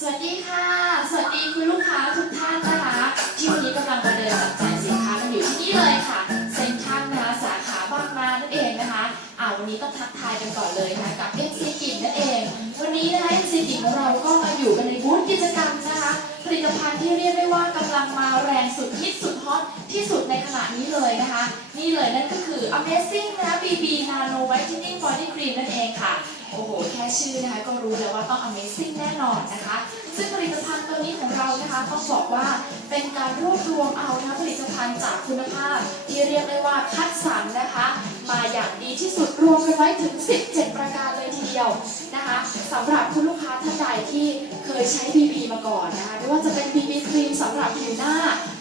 สวัสดีค่ะ สวัสดีคุณลูกค้าทุกท่านนะคะ ที่วันนี้กำลังมาเดินจับจ่ายสินค้ากันอยู่ที่นี่เลยค่ะ เซ็นทรัลนะคะสาขาบางนานั่นเองนะคะอ่าวันนี้ต้องทักทายกันก่อนเลยนะคะกับ MC กิจนั่นเอง วันนี้นะคะ MC กิจของเราก็มาอยู่กันในบูธกิจกรรมนะคะ ผลิตภัณฑ์ที่เรียกได้ว่ากำลังมาแรงสุดฮิตสุดฮอตที่สุดในขณะนี้เลยนะคะ นี่เลยนั่นก็คือ Amazing นะคะ BB Nano Whitening Body Cream นั่นเองค่ะ โอ้โห แค่ชื่อนะคะก็รู้แล้วว่าต้อง Amazing แน่นอนนะคะ ซึ่งผลิตภัณฑ์ตัวนี้ของเรานะคะต้องบอกว่าเป็นการรวบรวมเอานะคะผลิตภัณฑ์จากคุณภาพ ที่เรียกได้ว่าคัดสรรนะคะ มาอย่างดีที่สุดรวมกันไว้ถึง 17 ประการเลยทีเดียวนะคะสำหรับคุณลูกค้าท่านใดที่เคยใช้ BB มาก่อนนะคะไม่ว่าจะเป็น BB ครีมสำหรับผิวหน้า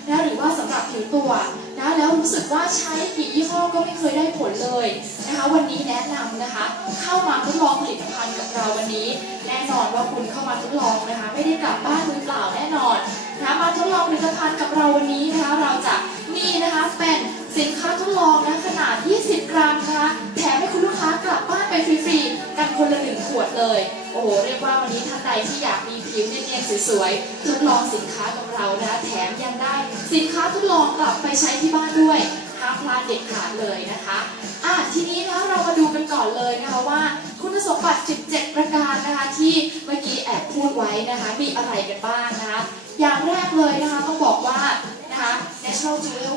นะหรือว่าสำหรับผิวตัวนะแล้วรู้สึกว่าใช้กี่ยี่ห้อก็ไม่เคยได้ผลเลยนะคะวันนี้แนะนำนะคะ เข้ามาทดลองผลิตภัณฑ์กับเราวันนี้ แน่นอนว่าคุณเข้ามาทดลองนะคะ ไม่ได้กลับบ้านมือเปล่าแน่นอนนะคะมาทดลองผลิตภัณฑ์กับเราวันนี้นะคะเราจะมีนะคะเป็น สินค้าทดลองนะขนาด 20 กรัมนะคะแถมให้คุณลูกค้ากลับบ้านไปฟรีๆ กันคนละหนึ่งขวดเลย โอ้โห เรียกว่าวันนี้ท่านใดที่อยากมีผิวเนียนๆสวยๆ ทดลองสินค้ากับเรานะคะแถมยังได้ สินค้าทดลองกลับไปใช้ที่บ้านด้วยห้ามพลาดเด็ดขาดเลยนะคะอะทีนี้นะเรามาดูกันก่อนเลยนะคะว่า คุณสมบัติ 17 ประการนะคะที่เมื่อกี้แอบพูดไว้นะคะมีอะไรกันบ้างนะคะอย่างแรกเลยนะคะต้องบอกว่านะคะ Natural Jewel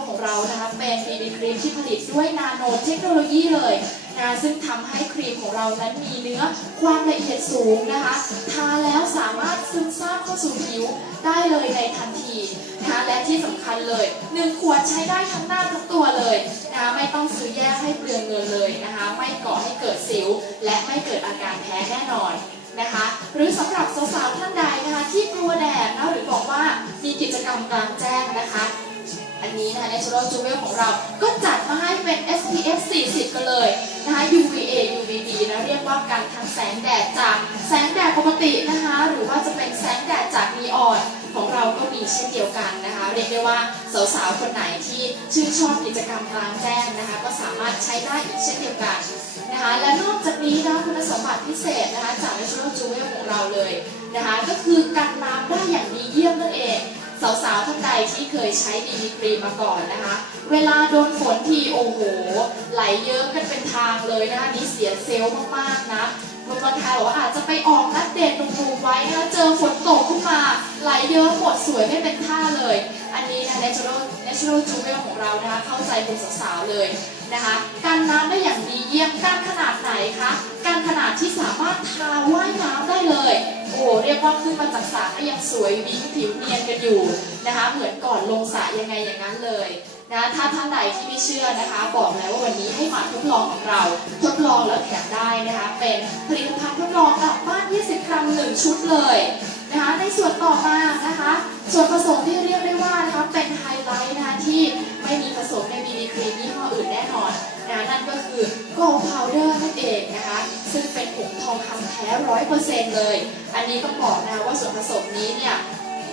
มที่ผลิตด้วยนาโนเทคโนโลยีเลยนะคะซึ่งทำให้ครีมของเรานั้นมีเนื้อความละเอียดสูงนะคะทาแล้วสามารถซึมซาบเข้าสู่ผิวได้เลยในทันทีนะคะและที่สำคัญเลย1ขวดใช้ได้ทั้งหน้าทั้งตัวเลยนะคะไม่ต้องซื้อแยกให้เปลืองเงินเลยนะคะไม่ก่อให้เกิดสิว และไม่เกิดอาการแพ้แน่นอนนะคะหรือสำหรับสาวๆท่านใดนะคะที่กลัวแดดนะหรือบอกว่ามีกิจกรรมกลางแจ้งนะคะ อันนี้นะคะ Natural Jewel ของเราก็จัดมาให้เป็น SPF 40 กันเลยนะคะ UVA UVB นะเรียกว่ากันทั้งแสงแดดจากแสงแดดปกตินะคะ หรือว่าจะเป็นแสงแดดจากนีออนของเราก็มีเช่นเดียวกันนะคะ เรียกได้ว่าสาวๆคนไหนที่ชื่นชอบกิจกรรมกลางแจ้งนะคะ ก็สามารถใช้ได้อีกเช่นเดียวกันนะคะ และนอกจากนี้นะคุณสมบัติพิเศษนะคะจาก Natural Jewel ของเราเลยนะคะ ก็คือกันน้ำได้อย่าง สาวๆท่านใดที่เคยใช้ดีครีมมาก่อนนะคะ เวลาโดนฝนทีโอ้โห ไหลเยิ้มกันเป็นทางเลยนะคะนี่เสียเซลล์มากๆนะบางคนทายบอกว่าอาจจะไปออกนัดเดทหนุ่มๆไว้นะเจอฝนตกขึ้นมาไหลเยิ้มหมดสวยไม่เป็นท่าเลย อันนี้นะ Natural Natural Jewel ของเรานะคะ เข้าใจคุณสาวๆเลยนะคะกันน้ำได้อย่างดีเยี่ยมกันขนาดไหนคะกันขนาดที่สามารถทาว่ายน้ำได้เลยโอ้โหเรียก ว่าขึ้นมาจากสระก็ยังสวยวิ้งผิวเนียนกันอยู่นะคะ เหมือนก่อนลงสระยังไงอย่างนั้นเลยนะถ้าท่านใดที่ไม่เชื่อนะคะ บอกแล้วว่าวันนี้ให้มาทดลองของเราทดลองแล้วแถมได้นะคะ เป็นผลิตภัณฑ์ทดลองกลับบ้าน 20 กรัมหนึ่งชุดเลยนะคะในส่วนต่อมานะคะ ส่วนผสมที่เรียกได้ว่านะคะเป็นไฮไลท์นะคะที่ไม่มีผสมในบีบีครีมยี่ห้ออื่นแน่นอนนะนั่นก็คือโกลพาวเดอร์นั่นเองนะคะ ซึ่งเป็น ทองคำแท้ร้อยเปอร์เซ็นต์เลย อันนี้ต้องบอกนะคะว่าส่วนผสมนี้เนี่ย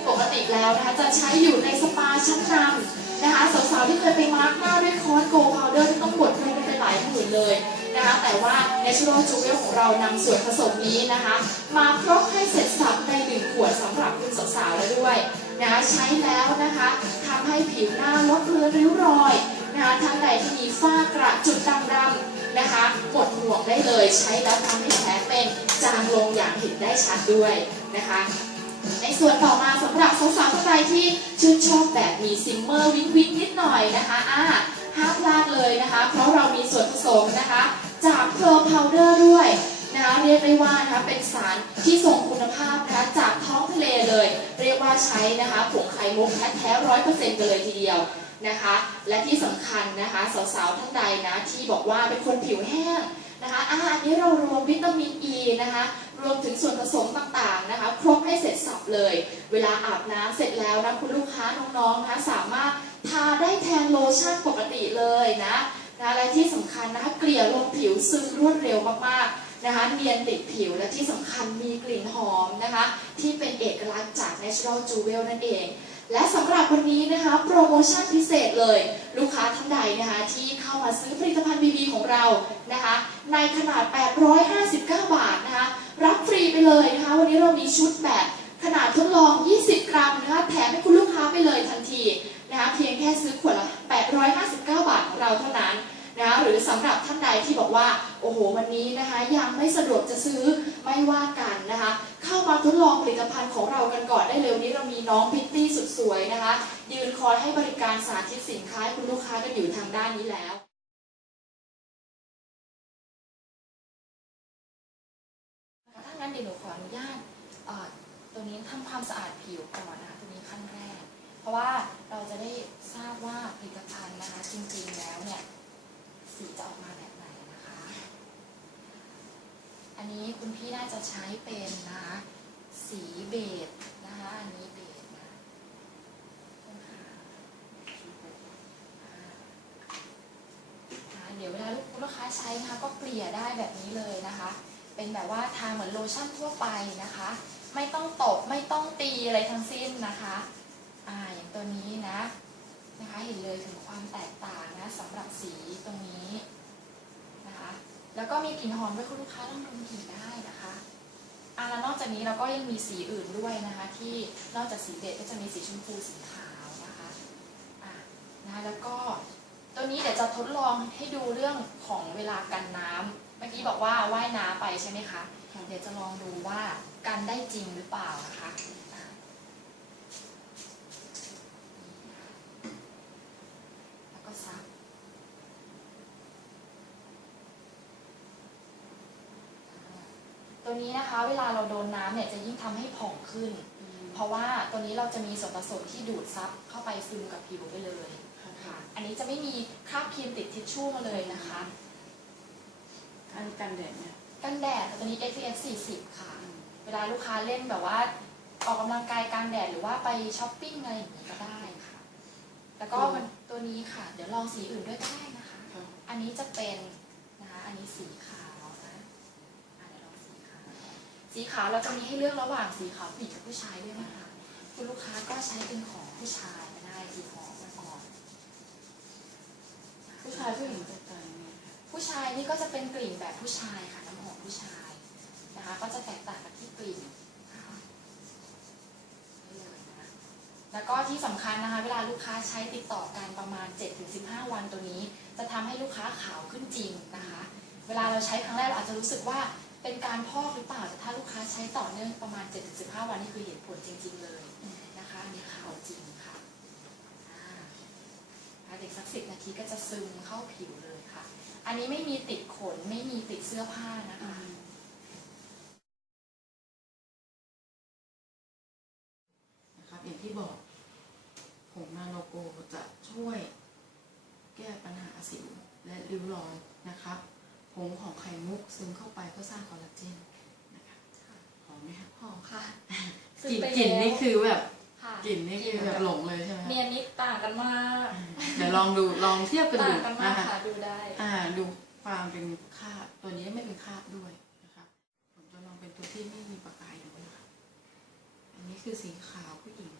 ปกติแล้วนะคะจะใช้อยู่ในสปาชั้นนำนะคะสาวๆที่เคยไปมาร์กหน้าด้วยคอร์สโกลพาวเดอร์ที่ต้องกดเงินไปหลายหมื่นเลยนะคะแต่ว่า Natural Jewel ของเรานำส่วนผสมนี้นะคะ มาครบให้เสร็จสับในหนึ่งขวดสำหรับคุณสาวๆแล้วด้วยนะคะใช้แล้วนะคะทำให้ผิวหน้าลดเลือนริ้วรอยนะคะท่านใดที่มีฝ้ากระจุดดำ นะคะกดห่วงได้เลยใช้แล้วทำให้แผลเป็นจางลงอย่างเห็นได้ชัดด้วยนะคะในส่วนต่อมาสำหรับสาวๆท่านใดที่ชื่นชอบแบบมีซิมเมอร์วิงวิงนิดหน่อยนะคะอ่าห้ามพลาดเลยนะคะ เพราะเรามีส่วนผสมนะคะ จากเพร์ลพาวเดอร์ด้วยนะคะเรียกได้ว่านะคะเป็นสารที่ทรงคุณภาพนะคะจากท้องทะเลเลย เรียกว่าใช้นะคะผงไข่มุกแท้ๆร้อยเปอร์เซ็นต์กันเลยทีเดียว นะคะ และที่สำคัญนะคะสาวๆท่านใดนะที่บอกว่าเป็นคนผิวแห้งนะคะอาอันนี้เรารวมวิตามินอ e ีนะคะรวมถึงส่วนผสมต่างๆนะคะ ครบให้เสร็จสับเลย เวลาอาบน้ำเสร็จแล้วนะคุณลูกค้าน้องๆนะคะสามารถทาได้แทนโลชั่นปกติเลยนะนะและที่สำคัญนะคะเกลี่ยลงผิวซึมรวดเร็วมากๆนะคะเนียนติดผิวและที่สำคัญมีกลิ่นหอมนะคะ ที่เป็นเอกลักษณ์จาก Natural Jewel นั่นเอง และสำหรับวันนี้นะคะโปรโมชั่นพิเศษเลย ลูกค้าท่านใดนะคะที่เข้ามาซื้อผลิตภัณฑ์ BB ของเรานะคะ ในขนาด 859 บาทนะคะ รับฟรีไปเลยนะคะ วันนี้เรามีชุดแบบขนาดทดลอง 20 กรัมนะคะแถมให้คุณลูกค้าไปเลยทันทีนะคะเพียงแค่ซื้อขวดละ 859 บาทของเราเท่านั้น นะหรือสำหรับท่านใดที่บอกว่าโอ้โหวันนี้นะคะยังไม่สะดวกจะซื้อไม่ว่ากันนะคะ เข้ามาทดลองผลิตภัณฑ์ของเรากันก่อนได้เลยวันนี้เรามีน้องพิตตี้สุดสวยนะคะ ยืนคอยให้บริการสาธิตสินค้าให้คุณลูกค้ากันอยู่ทางด้านนี้แล้วถ้างั้นเดี๋ยวหนูขออนุญาตตัวนี้ทำความสะอาดผิวก่อนนะคะตัวนี้ขั้นแรก เพราะว่าเราจะได้ทราบว่าผลิตภัณฑ์นะคะ จริงๆแล้วเนี่ยสีจะออกมาแบบไหนนะคะ อั นี้คุณพี่น่าจะใช้เป็นนะคะสีเบจนะคะอันนี้เบจนะอ่าเดี๋ยวเวลาลูกค้าใช้นะคะก็เกลี่ยได้แบบนี้เลยนะคะ เป็นแบบว่าทาเหมือนโลชั่นทั่วไปนะคะ ไม่ต้องตบไม่ต้องตีอะไรทั้งสิ้นนะคะอ่าอย่างตัวนี้นะนะคะเห็นเลยถึงความแตกต่างนะสำหรับสีตรงนี้ แล้วก็มีกลิ่นหอมด้วยคุณลูกค้าต้องดมกลิ่นได้นะคะอ่าแล้วนอกจากนี้เราก็ยังมีสีอื่นด้วยนะคะ ที่นอกจากสีเบจก็จะมีสีชมพูสีขาวนะคะอ่านะแล้วก็ตัวนี้เดี๋ยวจะทดลองให้ดูเรื่องของเวลากันน้ำเมื่อกี้บอกว่าว่ายน้ำไปใช่ไหมคะเดี๋ยวจะลองดูว่ากันได้จริงหรือเปล่านะคะอะแล้วก็ซักอ่า ตัวนี้นะคะ เวลาเราโดนน้ำเนี่ยจะยิ่งทำให้ผ่องขึ้น เพราะว่าตัวนี้เราจะมีส่วนผสมที่ดูดซับเข้าไปซึมกับผิวไปเลยค่ะอันนี้จะไม่มีคราบครีมติดทิชชู่มาเลยนะคะอันกันแดดเนี่ยกันแดดตัวนี้ SPF 40 ค่ะ เวลาลูกค้าเล่นแบบว่าออกกำลังกายกลางแดดหรือว่าไปช้อปปิ้งอะไรอย่างนี้ก็ได้ค่ะ แล้วก็มันตัวนี้ค่ะ เดี๋ยวลองสีอื่นด้วยก็ได้นะคะค่ะอันนี้จะเป็นนะคะ อันนี้สีขาวนะอะเดี๋ยวลองสีขาว สีขาวเราจะมีให้เลือกระหว่างสีขาวผู้หญิงกับผู้ชายด้วยนะคะคุณลูกค้าก็ใช้เป็นของผู้ชายได้สีหอมอ่อนผู้ชายผู้หญิงแตกต่างยังไงคะผู้ชายนี่ก็จะเป็นกลิ่นแบบผู้ชายค่ะน้ำหอมผู้ชายนะคะก็จะแตกต่างกันที่กลิ่นนะคะนี่เลยนะแล้วก็ที่สำคัญนะคะ เวลาลูกค้าใช้ติดต่อกันประมาณ 7-15 วันตัวนี้ จะทำให้ลูกค้าขาวขึ้นจริงนะคะ เวลาเราใช้ครั้งแรกเราอาจจะรู้สึกว่า เป็นการพอกหรือเปล่าแต่ถ้าลูกค้าใช้ต่อเนื่องประมาณ 7-15 วันนี่คือเห็นผลจริง ๆ เลยนะคะอันนี้ขาวจริงค่ะอ่าภายในสักสิบนาทีก็จะซึมเข้าผิวเลยค่ะ อันนี้ไม่มีติดขนไม่มีติดเสื้อผ้านะคะนะครับอย่างที่บอกผงนาโนโกจะช่วยแก้ปัญหาสิวและริ้วรอยนะครับ ผงของไข่มุกซึมเข้าไปก็สร้างคอลลาเจนนะครับหอมไหมครับหอมค่ะกลิ่นกลิ่นนี่คือแบบค่ะกลิ่นนี่คือแบบหลงเลยใช่ไหมเนียนนิดต่างกันมากเดี๋ยวลองดูลองเทียบกันต่าดูงกันมากนะคะค่ะดูได้อ่าดูความเป็นคราบตัวนี้ไม่เป็นคราบด้วยนะครับผมจะลองเป็นตัวที่ไม่มีประกายดูนะคะอันนี้คือสีขาวผู้หญิง